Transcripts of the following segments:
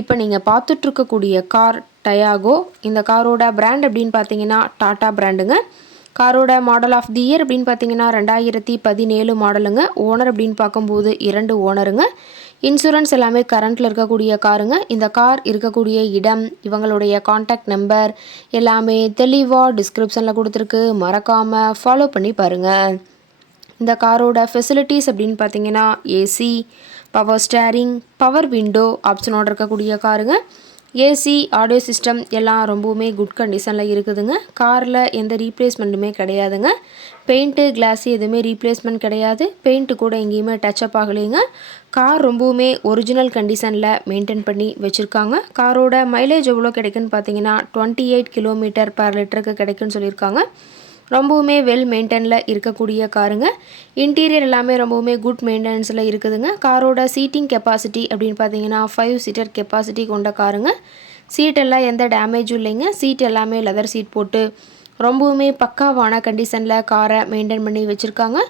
இப்போ நீங்கள் பார்த்துட்ருக்கக்கூடிய கார் டயாகோ இந்த காரோட பிராண்ட் அப்படின்னு பார்த்தீங்கன்னா டாட்டா பிராண்டுங்க காரோட மாடல் ஆஃப் தி இயர் அப்படின்னு பார்த்தீங்கன்னா ரெண்டாயிரத்தி பதினேழு மாடலுங்க ஓனர் அப்படின்னு பார்க்கும்போது இரண்டு ஓனருங்க இன்சூரன்ஸ் எல்லாமே கரண்ட்டில் இருக்கக்கூடிய காருங்க. இந்த கார் இருக்கக்கூடிய இடம் இவங்களுடைய காண்டாக்ட் நம்பர் எல்லாமே தெளிவாக டிஸ்கிரிப்ஷனில் கொடுத்துருக்கு. மறக்காமல் ஃபாலோ பண்ணி பாருங்கள் இந்த காரோட ஃபெசிலிட்டிஸ் அப்படின்னு பார்த்தீங்கன்னா AC power steering power window ஆப்ஷனோட இருக்கக்கூடிய காருங்க. ஏசி ஆடியோ சிஸ்டம் எல்லாம் ரொம்பவுமே குட் கண்டிஷனில் இருக்குதுங்க. காரில் எந்த ரீப்ளேஸ்மெண்ட்டுமே கிடையாதுங்க. பெயிண்ட்டு கிளாஸு எதுவுமே ரீப்ளேஸ்மெண்ட் கிடையாது. பெயிண்ட்டு கூட எங்கேயுமே டச்சப் ஆகலைங்க. கார் ரொம்பவுமே ஒரிஜினல் கண்டிஷனில் மெயின்டைன் பண்ணி வச்சுருக்காங்க. காரோட மைலேஜ் எவ்வளோ கிடைக்குன்னு பார்த்தீங்கன்னா டுவெண்ட்டி எயிட் கிலோமீட்டர் பர் லிட்டருக்கு கிடைக்குன்னு சொல்லியிருக்காங்க. ரொம்பவுமே வெல் மெயின்டெனில் இருக்கக்கூடிய காருங்க. இன்டீரியர் எல்லாமே ரொம்பவுமே குட் மெயின்டெனன்ஸில் இருக்குதுங்க. காரோட சீட்டிங் கெப்பாசிட்டி அப்படின்னு பார்த்தீங்கன்னா ஃபைவ் சீட்டர் கெப்பாசிட்டி கொண்ட காருங்க. சீட்டெல்லாம் எந்த டேமேஜும் இல்லைங்க. சீட் எல்லாமே லெதர் சீட் போட்டு ரொம்பவுமே பக்காவான கண்டிஷனில் காரை மெயின்டைன் பண்ணி வச்சுருக்காங்க.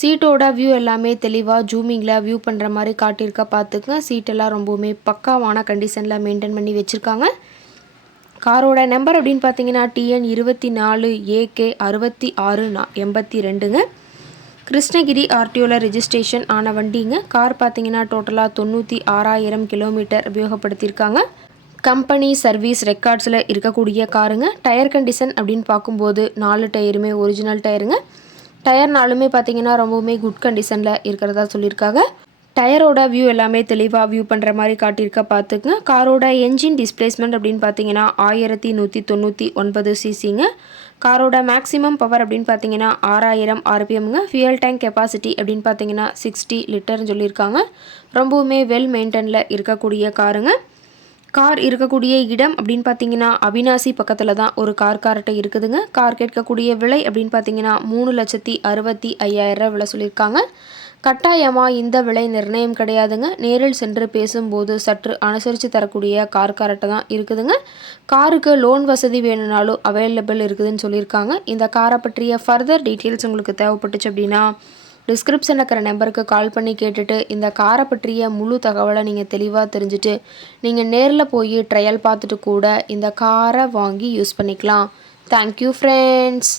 சீட்டோட வியூ எல்லாமே தெளிவாக ஜூமிங்கில் வியூ பண்ணுற மாதிரி காட்டியிருக்கா பார்த்துக்குங்க சீட்டெல்லாம் ரொம்பவுமே பக்காவான கண்டிஷனில் மெயின்டைன் பண்ணி வச்சுருக்காங்க. காரோட நம்பர் அப்படின்னு பார்த்தீங்கன்னா டிஎன் இருபத்தி நாலு ஏகே அறுபத்தி ஆறு நா எண்பத்தி ரெண்டுங்க கிருஷ்ணகிரி ஆர்டிஓவில் ரிஜிஸ்ட்ரேஷன் ஆன வண்டிங்க. கார் பார்த்தீங்கன்னா டோட்டலாக தொண்ணூற்றி ஆறாயிரம் கிலோமீட்டர் உபயோகப்படுத்தியிருக்காங்க. கம்பெனி சர்வீஸ் ரெக்கார்ட்ஸில் இருக்கக்கூடிய காருங்க. டயர் கண்டிஷன் அப்படின்னு பார்க்கும்போது நாலு டயருமே ஒரிஜினல் டயருங்க. டயர் நாளுமே பார்த்தீங்கன்னா ரொம்பவுமே குட் கண்டிஷனில் இருக்கிறதா சொல்லியிருக்காங்க. டயரோட வியூ எல்லாமே தெளிவாக வியூ பண்ணுற மாதிரி காட்டியிருக்க பார்த்துக்குங்க காரோட என்ஜின் டிஸ்பிளேஸ்மெண்ட் அப்படின்னு பார்த்தீங்கன்னா ஆயிரத்தி நூற்றி தொண்ணூற்றி ஒன்பது சிசிங்க காரோட மேக்ஸிமம் பவர் அப்படின்னு பார்த்தீங்கன்னா ஆறாயிரம் ஆர்பிஎம்ங்க. ஃபியூயல் டேங்க் கெப்பாசிட்டி அப்படின்னு பார்த்தீங்கன்னா சிக்ஸ்டி லிட்டர்னு சொல்லியிருக்காங்க. ரொம்பவுமே வெல் மெயின்டெனில் இருக்கக்கூடிய காருங்க. கார் இருக்கக்கூடிய இடம் அப்படின்னு பார்த்தீங்கன்னா அவினாசி பக்கத்தில் தான் ஒரு கார் கார்ட்டை இருக்குதுங்க. கார் கேட்கக்கூடிய விலை அப்படின்னு பார்த்தீங்கன்னா மூணு லட்சத்தி அறுபத்தி ஐயாயிரம் விலை சொல்லியிருக்காங்க. கட்டாயமாக இந்த விலை நிர்ணயம் கிடையாதுங்க. நேரில் சென்று பேசும்போது சற்று அனுசரித்து தரக்கூடிய கார் கரெக்டாக தான் இருக்குதுங்க. காருக்கு லோன் வசதி வேணும்னாலும் அவைலபிள் இருக்குதுன்னு சொல்லியிருக்காங்க. இந்த காரை பற்றிய ஃபர்தர் டீட்டெயில்ஸ் உங்களுக்கு தேவைப்பட்டுச்சு அப்படின்னா டிஸ்கிரிப்ஷன் இருக்கிற நம்பருக்கு கால் பண்ணி கேட்டுட்டு இந்த காரை பற்றிய முழு தகவலை நீங்கள் தெளிவாக தெரிஞ்சுட்டு நீங்கள் நேரில் போய் ட்ரையல் பார்த்துட்டு கூட இந்த காரை வாங்கி யூஸ் பண்ணிக்கலாம். Thank you friends